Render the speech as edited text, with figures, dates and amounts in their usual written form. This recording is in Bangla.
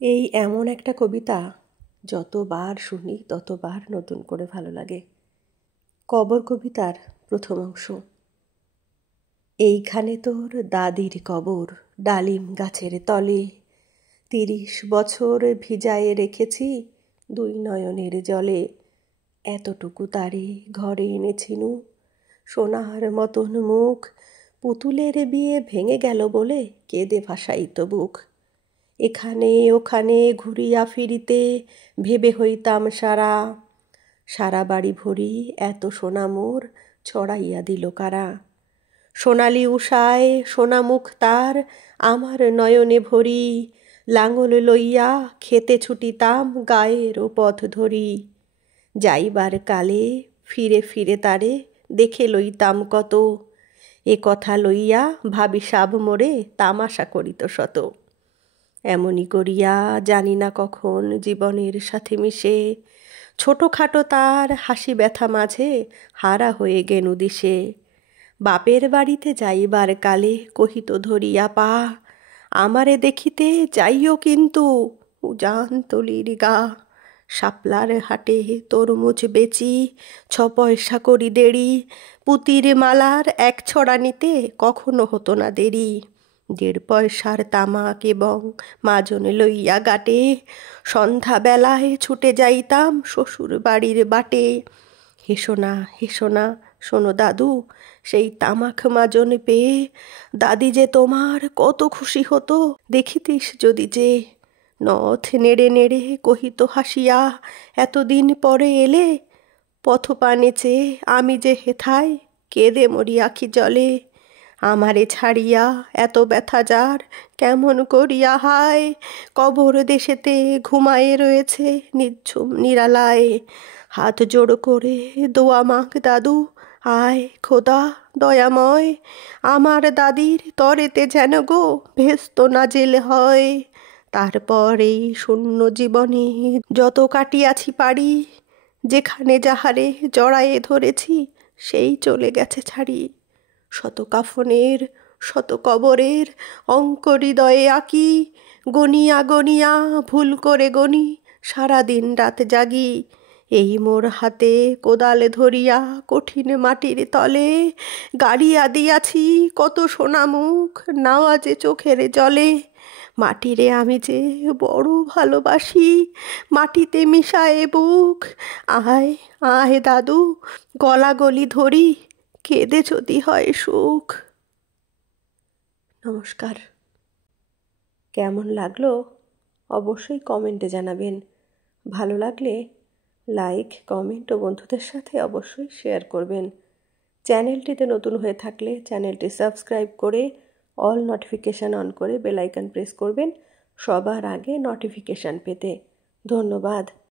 এই এমন একটা কবিতা যতবার শুনি ততবার নতুন করে ভালো লাগে। কবর কবিতার প্রথম অংশ। এইখানে তোর দাদির কবর, ডালিম গাছের তলে, ৩০ বছর ভিজায়ে রেখেছি দুই নয়নের জলে। এতটুকু তারে ঘরে এনেছিনু, সোনার মতন মুখ, পুতুলের বিয়ে ভেঙে গেল বলে কেঁদে ভাসাইত বুক। এখানে ওখানে ঘুরিয়া ফিরিতে ভেবে হইতাম সারা, সারা বাড়ি ভরি এত সোনা মোর ছড়াইয়া দিল কারা। সোনালি উষায় সোনামুখ তার আমার নয়নে ভরি, লাঙল লইয়া খেতে ছুটিতাম গায়ের ও পথ ধরি। যাইবার কালে ফিরে ফিরে তারে দেখে লইতাম কত, এ কথা লইয়া ভাবি সাব মোরে তামাশা করিত শত। এমনি করিয়া জানি না কখন জীবনের সাথে মিশে, ছোটখাটো তার হাসি ব্যথা মাঝে হারা হয়ে গেনু দিশে। বাপের বাড়িতে যাইবার কালে কহিত ধরিয়া পা, আমারে দেখিতে যাইও কিন্তু উজান তলির গা। শাপলার হাটে তরমুজ বেচি ৬ পয়সা করি দেড়ি, পুতির মালার এক ছড়া নিতে কখনো হতো না দেরি। ১.৫ পয়সার তামাক এবং মাজন লইয়া গাটে, সন্ধ্যা বেলায় ছুটে যাইতাম শ্বশুর বাড়ির বাটে। হেসো না হেসো না শোনো দাদু, সেই তামাক মাজন পেয়ে দাদি যে তোমার কত খুশি হতো দেখিতিস যদি যে। নথ নেড়ে নেড়ে কহিত হাসিয়া, এতদিন পরে এলে, পথপানে চেয়ে আমি যে হেথায় কেঁদে মরি আখি জলে। আমারে ছাড়িয়া এত ব্যথা যার কেমন করিয়া হায়, কবর দেশেতে ঘুমায়ে রয়েছে নিঝুম নিরালায়। হাত জোড় করে দোয়া মাগ দাদু, আয় খোদা দয়াময়, আমার দাদির তরেতে যেন গো ভেস্ত না জেল হয়। তারপর এই শূন্য জীবনে যত কাটিয়াছি পারি, যেখানে যাহারে জড়ায়ে ধরেছি সেই চলে গেছে ছাড়ি। শত কাফনের শত কবরের অঙ্ক হৃদয়ে আঁকি, গনিয়া গনিয়া ভুল করে গনি সারাদিন রাত জাগি। এই মোর হাতে কোদাল ধরিয়া কঠিন মাটির তলে, গাড়িয়া দিয়াছি কত সোনামুখ নাওয়া যে চোখের জলে। মাটিরে আমি যে বড় ভালোবাসি, মাটিতে মিশায়ে বুক। আয় আয় দাদু, গলাগলি ধরি, কেঁদে যদি হয় সুখ। নমস্কার। কেমন লাগলো অবশ্যই কমেন্টে জানাবেন। ভালো লাগলে লাইক, কমেন্ট ও বন্ধুদের সাথে অবশ্যই শেয়ার করবেন। চ্যানেলটিতে নতুন হয়ে থাকলে চ্যানেলটি সাবস্ক্রাইব করে অল নোটিফিকেশান অন করে বেল আইকন প্রেস করবেন সবার আগে নোটিফিকেশান পেতে। ধন্যবাদ।